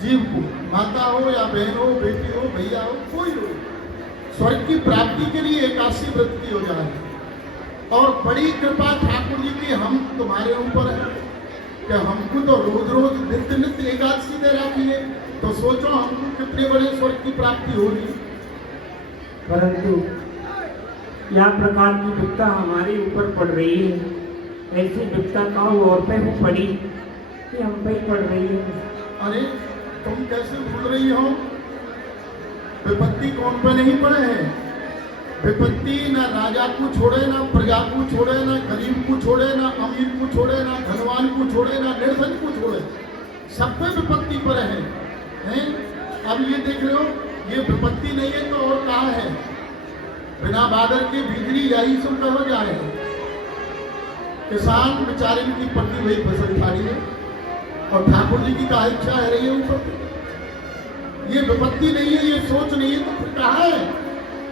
जीव को, माता हो या बहन हो, बेटी हो, भैया हो, कोई हो, स्वर्ग की प्राप्ति के लिए एकादशी व्रत की हो जाए। और बड़ी कृपा ठाकुर जी की हम तुम्हारे ऊपर है कि हमको तो रोज रोज नित्य नित्य एकादशी दे रखी है, तो सोचो हमको कितने बड़े स्वर्ग की प्राप्ति होगी। परंतु यह प्रकार की विपदा हमारे ऊपर पड़ रही है, ऐसी विपदा का और पे भी पड़ी कि हम पे ही पड़ रही है। अरे तुम कैसे भूल रही हो? विपत्ति कौन पे नहीं पड़े हैं? विपत्ति न राजा को छोड़े, ना प्रजा को छोड़े, ना गरीब को छोड़े, ना अमीर को छोड़े, ना धनवान को छोड़े, ना निर्धन को छोड़े, सब पे विपत्ति पड़े हैं। अब ये देख रहे हो, ये विपत्ति नहीं है तो और कहाँ है? बिना बादल के बिजली यही सब कहो जा रहे हैं। किसान बेचारे की पट्टी वही फसल खा रही है और ठाकुर जी की क्या इच्छा है रही है ऊपर। ये विपत्ति नहीं है, ये सोच नहीं है, तो फिर कहाँ है?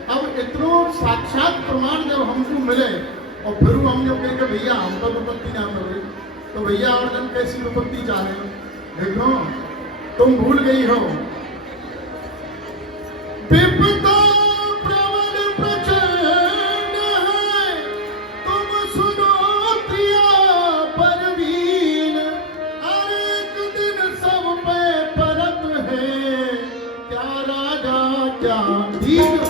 अब इतनो साक्षात प्रमाण जब हमको मिले और फिर हम लोग कहेंगे भैया हम तो विपत्ति ना कर रही, तो भैया और जन कैसी विपत्ति चाह रहे हो? देखो तुम भूल गई हो, विपदा प्रबल प्रचंड है, तुम सुनो प्रिया परवीन, हर एक दिन सब पे परत है, क्या राजा क्या दीन।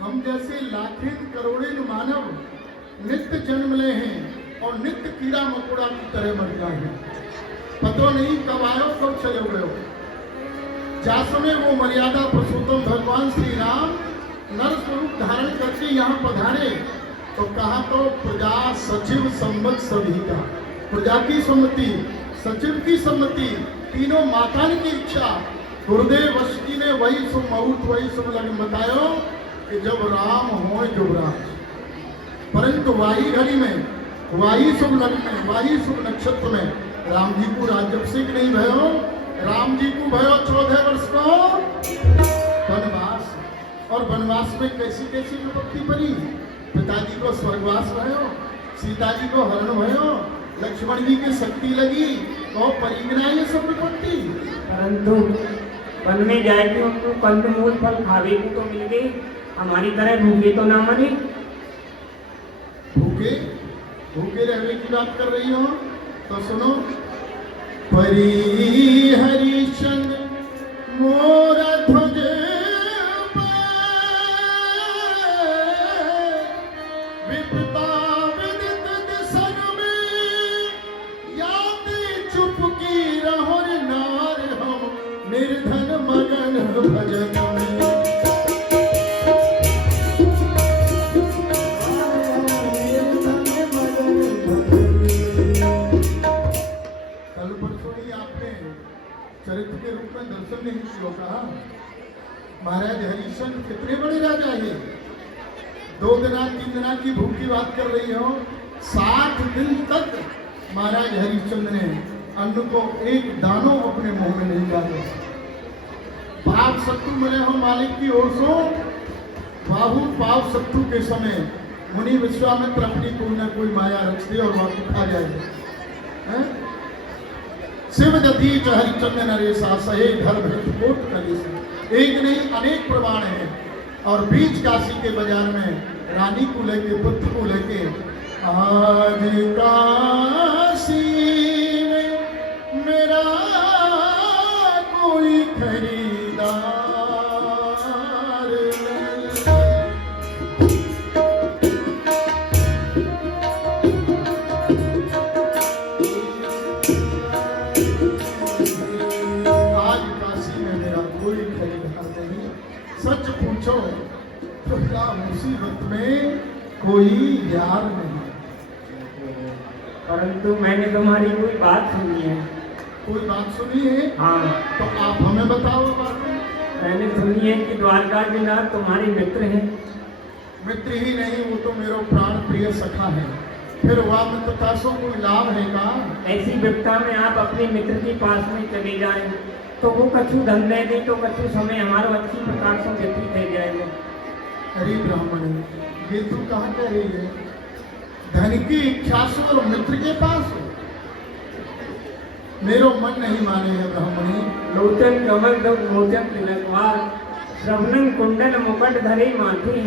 हम जैसे लाखों करोड़ों मानव नित्य जन्म ले हैं और नित्य कीड़ा मकोड़ा की तरह मर जाए, पता नहीं कब आयो कब चले गए हो। जा समय वो मर्यादा पुरुषोत्तम भगवान श्री राम नर स्वरूप धारण करके यहाँ पधारे तो कहा तो प्रजा सचिव सम्मत सभी का, प्रजा की सम्मति, सचिव की सम्मति, तीनों मातान की इच्छा। गुरुदेव वशिष्ठ ने वही शुभ मुहूर्त वही शुभ लग्न बतायो कि जब राम हो युवराज, परंतु वाही घड़ी में, वाही शुभ लग्न में, वाही शुभ नक्षत्र में राम जी को राज्याभिषेक नहीं भयो। राम जी को भयो 14 वर्ष को वनवास, और वनवास में कैसी कैसी विपत्ति पड़ी। पिताजी को स्वर्गवास भयो, सीता जी को हरण भयो, लक्ष्मण जी की शक्ति लगी तो परिगना, ये सब विपत्ति। परंतु वन में जाए तो हमको कंद मूल फल खावे को तो मिल गए, हमारी तरह भूखे तो ना मरे। भूखे भूखे रहने की बात कर रही हो तो सुनो, परी हरिश्चंद्र मोर ध्वज विपदा विदित दिसन में, याति चुपकी रहो नार हम निर्धन मगन भजन में। चरित्र के रूप में दर्शन नहीं किया कहा। महाराज हरिश्चंद्र कितने बड़े राजा है, 2 दिना 3 दिना की भूख की बात कर रही हो, 60 दिन तक महाराज हरिश्चंद्र ने अन्न को एक दानों अपने मुंह में नहीं डाले। पाप शत्रु मिले हो मालिक की ओर से, बाहु पाप शत्रु के समय मुनि विश्वामित्र अपनी कोई न कोई माया रख दे और वहां खा जाएगा। शिव दधीच हरिचंद्र नरेशा सहे धर्म कोट कलेश। एक नहीं अनेक प्रमाण है। और बीच काशी के बाजार में रानी को लेके पुत्र को लेके आज काशी में मेरा कोई खरीदार तो क्या मुसीबत में कोई यार नहीं। परंतु मैंने तुम्हारी कोई बात सुनी है। कोई बात सुनी है? हाँ, तो आप हमें बताओ बात। मैंने सुनी है कि द्वारका के नाथ तुम्हारे मित्र हैं। मित्र ही नहीं, वो तो मेरा प्राण प्रिय सखा है। फिर वह मित्रता से कोई लाभ है का? ऐसी विपदा में आप अपने मित्र के पास में चले जाएं तो वो कछु धन दे दे तो कछु समय हमारा अच्छी प्रकार से व्यतीत हो जाएगा। अरे ब्राह्मण, ये तू कहाँ कह रही है? धन की इच्छा से और मित्र के पास मेरो मन नहीं माने है ब्राह्मणी। लोचन कमल दो मोचन तिलकवार, श्रवणन कुंडल मुकुट धरे माथे,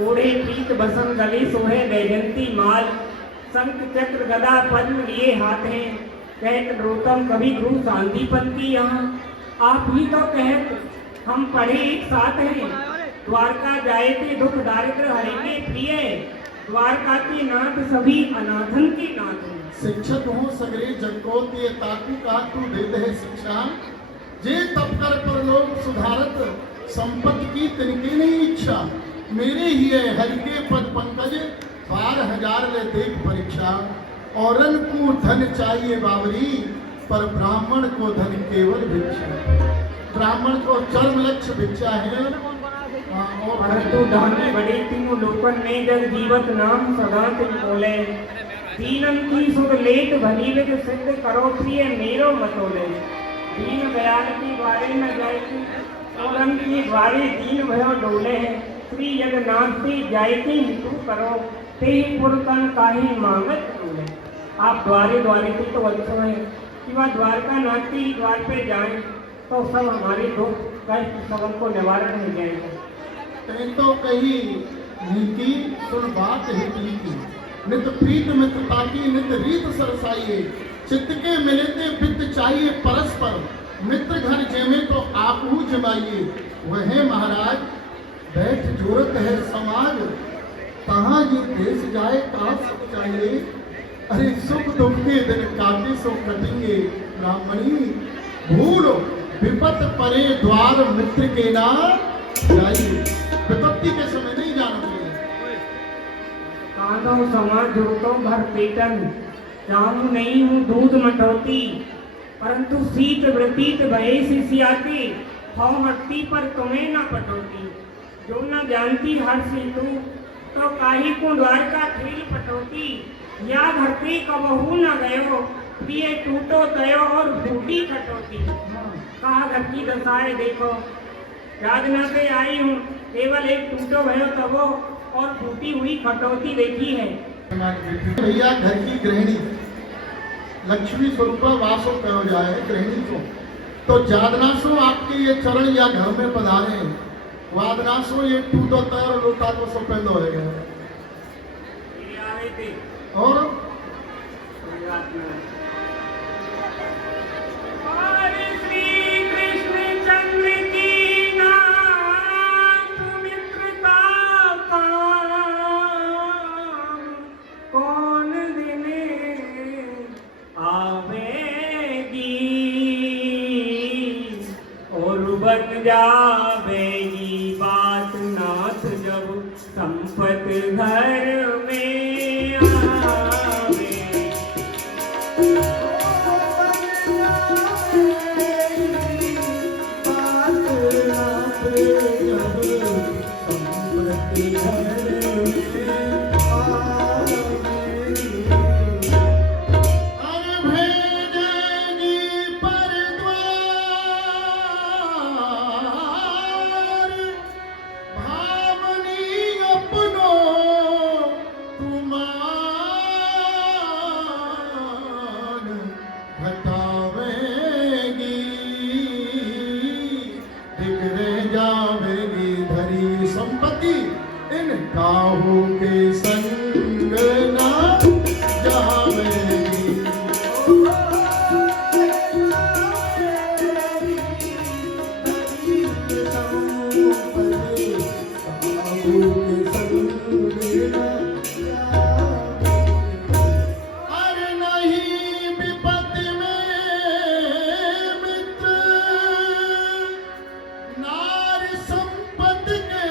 ओढ़े पीत बसन गले सोहे वैजंती माल, शंख चक्र गदा पद्म लिए हाथ हैं, कहत रोतम कवि गुरु शांतिपति यहाँ। आप ही तो कहत हम पढ़े एक साथ हैं, द्वारका जाए थे दुख दारिद्र हरेंगे प्रिय, द्वारका के नाथ सभी अनाथन के नाथ हैं। शिक्षक हो सगरे जग को ते ताकू का तू देत है शिक्षा, जे तप कर पर लोग सुधारत, संपत्ति की तिनके नहीं इच्छा, मेरे ही है हरि के पद पंकज, 12,000 ले देख परीक्षा, औरन को धन चाहिए बावरी, पर ब्राह्मण को धन केवल भिक्षा। ब्राह्मण को चरम लक्ष्य भिक्षा है। और परंतु दानी बड़े तीनों लोकन में जग जीवत नाम सदा तिन बोले, दीनन की सुध लेत भली विद सिद्ध करो प्रिय मेरो मतोले, दीन दयाल की द्वारे न जाए औरन की द्वारे दीन भयो डोले है, श्री जगन्नाथ से जायती तू करो ते पुरतन काहे मांगत डोले। आप द्वारे द्वारे से तो अच्छा है कि वह द्वारका नाथ के द्वार पे जाएं तो सब हमारे दुख कष्ट सब को निवारण हो जाएगा। तैं तो कही नीति सुन बात हितली की, नित प्रीत मित्रता की नित रीत सरसाइए, चित्त के मिलते वित्त चाहिए परस्पर, मित्र घर जेमे तो आपू जमाइए, वह महाराज बैठ जोरत है समाज, कहाँ ये देश जाए का सब चाहिए, अरे सुख दुख के दिन काटे सो कटेंगे, ब्राह्मणी भूल विपत परे द्वार मित्र के ना जाइए, विपत्ति के समय नहीं जाना चाहिए। कांधो समाज जुड़तो भर पेटन, जाऊं नहीं हूँ दूध मटौती, परंतु शीत व्यतीत भये सिसियाती, हौ हट्टी पर तुम्हें न पटौती, जो न जानती हर सीतु तो काहे को द्वारका खेल पटौती, या धरती कबहू न गयो प्रिय टूटो तयो और फूटी खटौती। कहा घर की दशाएं देखो, यादना से आई हूँ केवल एक टूटो भयो तबो और फूटी हुई खटौती देखी है। भैया घर की गृहिणी लक्ष्मी स्वरूप वासो कहो जाए गृहिणी को, तो जादनासो आपके ये चरण या घर में पधारे, वादनासो ये टूटो तय और लोटा को सो पेंदो हो गए और जावेगी बात नाथ जब संपत घर में आवे, बात नाथ जब संपत घर में आवे। काहू के संग ना जावेगी, अरे नहीं विपत्ति में मित्र नारी संपत्ति के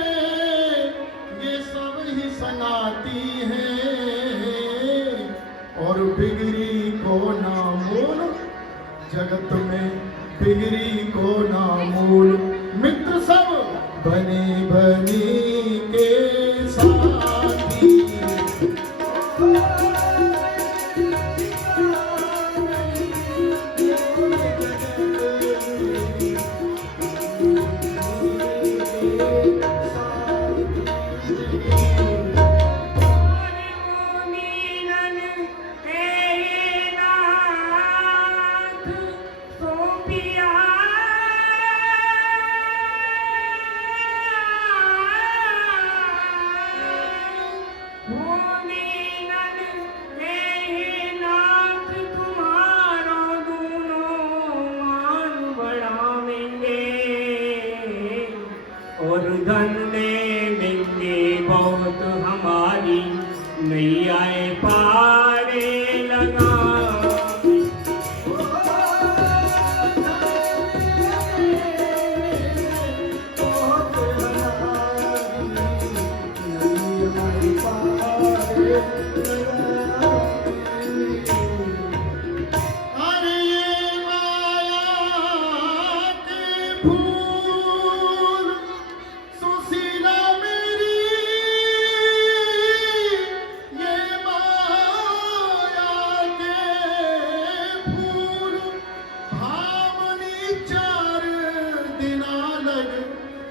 साथी हैं और बिगड़ी को ना मोल, जगत में बिगड़ी को ना मोल। मित्र सब बने बनी के साथी, और धन देंगे बहुत हमारी नैयाए पारे लगा।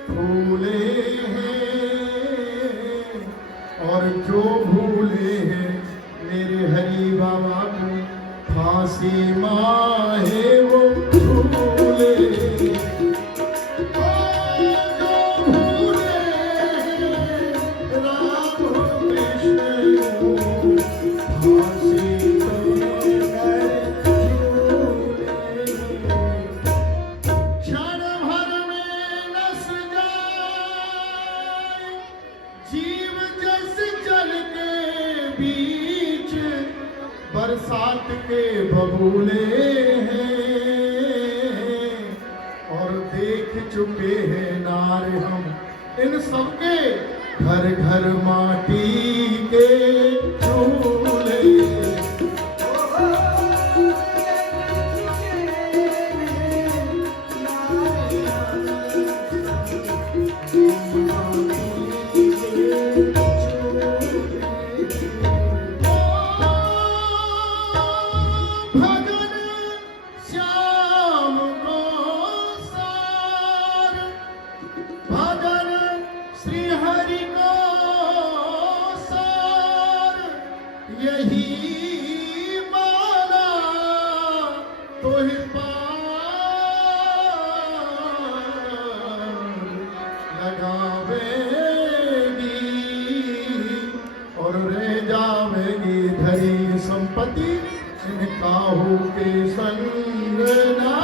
भूले हैं और जो भूले हैं मेरे हरि बाबा को फांसी माँ है वो भूले। जो भूले हैं राम कृष्ण को फांसी बरसात के बबूले हैं और देख चुके हैं नारे हम इन सबके घर घर माटी के चूल्हे। यही माला तो ही लगावेगी और रह जावेगी धरी संपत्ति इन काहू के संग ना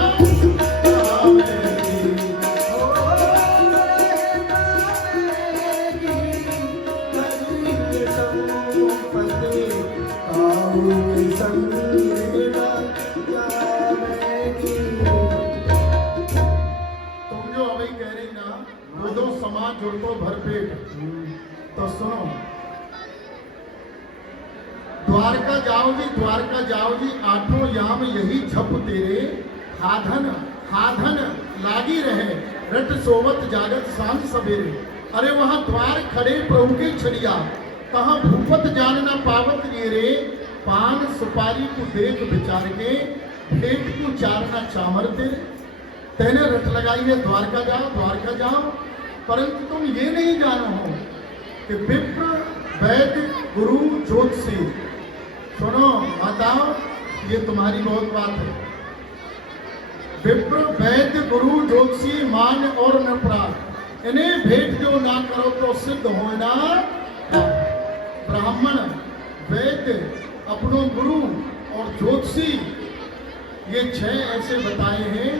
समाज जुड़तो भरपेट। तो सुनो, द्वारका जाओ जी आठों याम यही छप तेरे, हाधन हाधन लागी रहे रट सोवत जागत सांझ सवेरे। अरे वहां द्वार खड़े प्रभु के छड़िया, कहाँ भूपत जानना पावत ये रे। पान सुपारी को देख विचार के भेंट को चारना चामरते। तेने रट लगाई है द्वारका जाओ, परंतु तुम ये नहीं जानो हो कि विप्र वैद्य गुरु ज्योतिषी, सुनो माताओं ये तुम्हारी बहुत बात है। विप्र वैद्य गुरु ज्योतिषी मान और नपराध, इन्हें भेंट जो ना करो तो सिद्ध हो ना। ब्राह्मण वैद्य अपनों गुरु और ज्योतिषी ये 6 ऐसे बताए हैं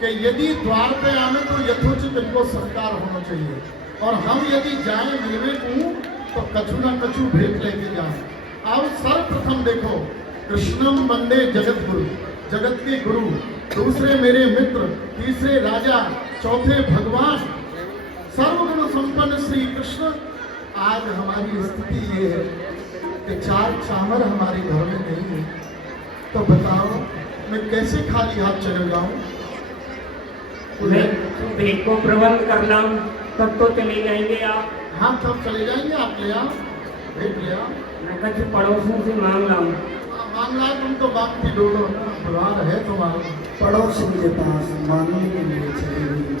कि यदि द्वार पे आने तो यथोचित इनको सत्कार होना चाहिए, और हम यदि जाएं मिलने को तो कछु ना कछु भेंट लेके जाएं। अब सर्वप्रथम देखो, कृष्णम वंदे जगत गुरु, जगत के गुरु, दूसरे मेरे मित्र, तीसरे राजा, चौथे भगवान, सर्वगुण संपन्न श्री कृष्ण, आज हमारी स्थिति ये है कि 4 चावल हमारे घर में नहीं है, तो बताओ मैं कैसे खाली हाथ चले जाऊं? मैं भेंट को प्रबंध कर लाऊं तब तो चले जाएंगे आप। हाँ तब चले जाएंगे, आप ले आओ, भेंट ले आओ। मैं कुछ पड़ोसियों से मांग लाऊं। मामला तुम तो बाप की डोडो परिवार है तुम्हारा। पड़ोसी के पास मांगने के लिए चली गई।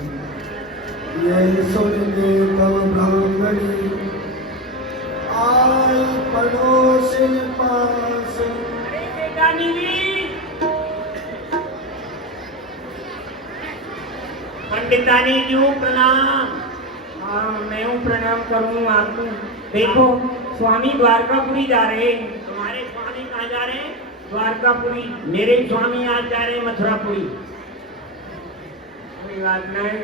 यह सुन के तब ब्राह्मणी आई पड़ोसी पास। अरे बेटा नीली, पंडितानी जी प्रणाम। हाँ मैं हूँ, प्रणाम करूँ आपको। देखो स्वामी द्वारकापुरी जा रहे हैं। तुम्हारे स्वामी कहाँ जा रहे हैं? द्वारकापुरी। मेरे स्वामी आज जा रहे हैं मथुरापुरी। कोई बात नहीं।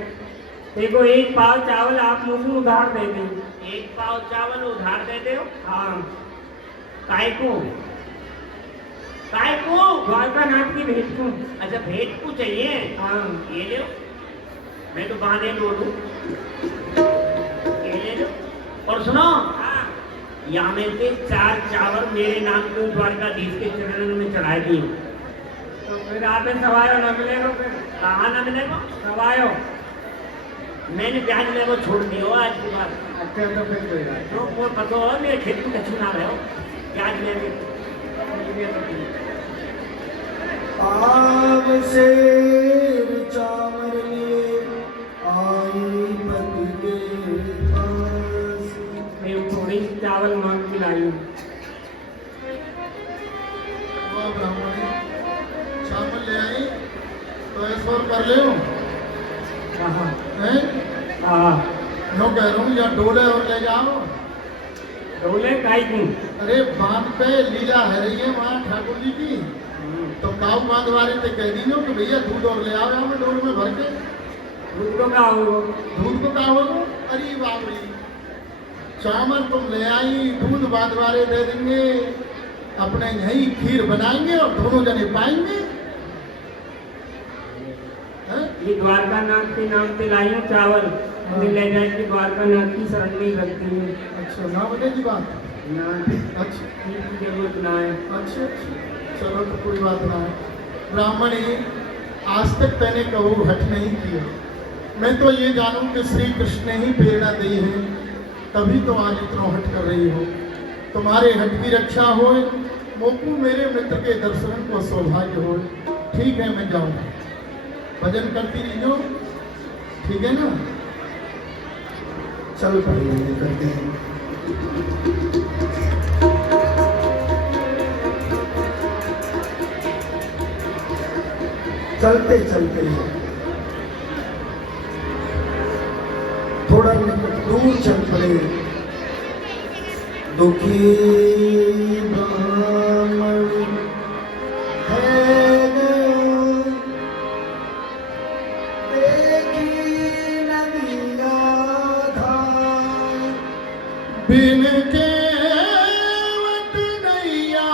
देखो 1 पाव चावल आप मुझे उधार दे दो। 1 पाव चावल उधार दे दो? हाँ। काय को? काय को? द्वारका नाथ की भेंट को। अच्छा भेंट को चाहिए? हाँ ये लो, मैं तो बांधे लो दूं। ये ले लो। और सुनो, यहाँ में से 4 चावल मेरे नाम को द्वारकाधीश के चरणों में चढ़ा दिए। तो फिर आप सवायो न मिलेगा। फिर कहाँ न मिलेगा? सवायो मैंने ब्याज में वो छोड़ दिया आज के बाद। अच्छा तो फिर कोई बात तो वो पता हो मेरे खेत में कछु ना रहे हो ब्याज में। पाव से चावल लिए आई पति के पास। मैं थोड़ी चावल मांग के लाई हूँ। वाह ब्राह्मणी, चावल ले आई तो ऐश्वर कर ले हाँ हैं? हाँ नो कह रहा हूँ, या डोले और ले जाओ। डोले काई दूँ? अरे बांध पे लीला है रही है वहाँ ठाकुर जी की, तो काऊ बांध वाले से कह दीजिए कि भैया दूध और ले आओ यहाँ में डोल में भर के। दूध को क्या होगा? दूध को क्या होगा? अरे बाबरी, चावल तुम ले आई, दूध बांध वाले दे देंगे, अपने यहीं खीर बनाएंगे और दोनों जने पाएंगे। ये द्वारका नाथ के नाम पे लाई हूँ चावल। मुझे ले जाएंगे द्वारका नाथ की शरण में रखती हूँ। अच्छा ना बनेगी बात? ना अच्छा की जरूरत ना है। अच्छा अच्छा, चलो तो कोई बात ना है। ब्राह्मणी, आज तक मैंने कबू हट नहीं किया। मैं तो ये जानूं कि श्री कृष्ण ने ही प्रेरणा दी है, तभी तो आज इतना हट कर रही हो। तुम्हारे हट की रक्षा हो, मोकू मेरे मित्र के दर्शन को सौभाग्य हो। ठीक है मैं जाऊँ, भजन करती रहियो, ठीक है ना? चल पड़ेंगे करते हैं। चलते चलते थोड़ा दूर चल पड़े। दुखी ब्राह्मण है बिन केवट नैया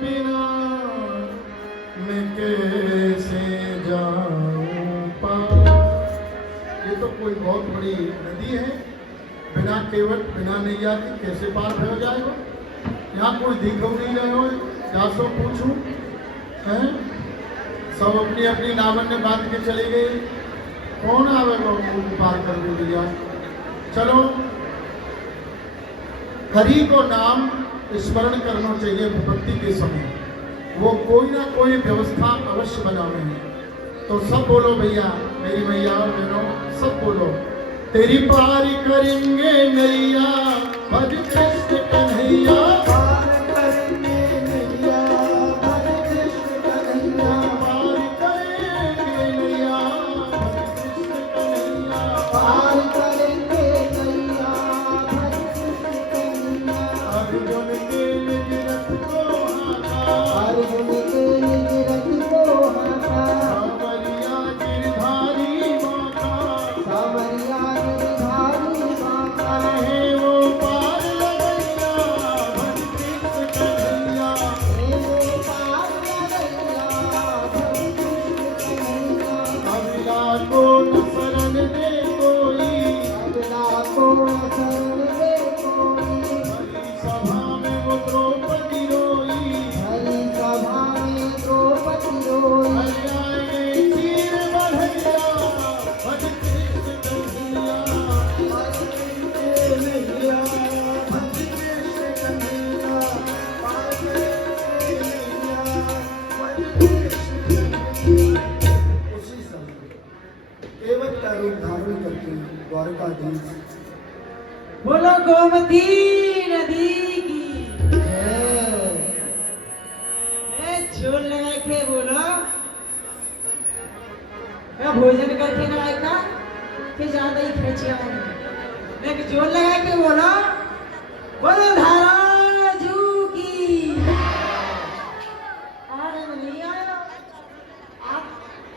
बिना मैं कैसे जाऊं पार। ये तो कोई बहुत बड़ी नदी है, बिना केवट बिना नैया के कैसे पार हो जाएगा? यहाँ कोई दिखो नहीं रहे हो, जा सो पूछूं हैं? सब अपनी अपनी नावन में बांध के चले गए, कौन आवेगा उनको पार कर दे भैया? चलो, हरि को नाम स्मरण करना चाहिए विपत्ति के समय, वो कोई ना कोई व्यवस्था अवश्य बनावे हैं। तो सब बोलो भैया, मेरी मैया और बहनों सब बोलो, तेरी पारी करेंगे नैया, भज कृष्ण कन्हैया। पार करेंगे नैया, भज कृष्ण कन्हैया। पार करेंगे नैया, भज कृष्ण कन्हैया। पार करेंगे नैया, भज कृष्ण कन्हैया। अर्जुन के निज रथ को हाथा, अर्जुन के निज रथ को हाथा। सावरिया गिरधारी माता, सावरिया गिरधारी माता। अरे वो पार लगे बोलो गोमती नदी की जय। जोर लगा के बोलो। मैं भोजन करके ना आएगा कि ज्यादा ही खेचिया मैं जोर लगा के बोलो। बोलो धारा जू की। आने में नहीं आया आप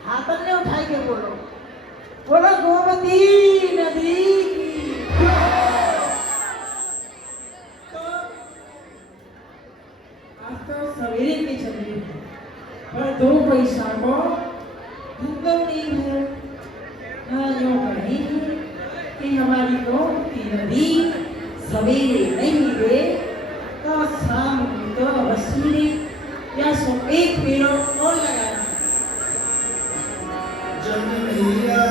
हाथ ने उठाई के बोलो। बोलो गोमती नदी की। तो सवेरे की चली है पर 2 पैसा को धंधा नहीं है ना यूं कहीं है कि हमारी गोमती नदी सवेरे नहीं दे तो शाम तो वसीले या सो एक पेड़ों और लगाना। जन मैया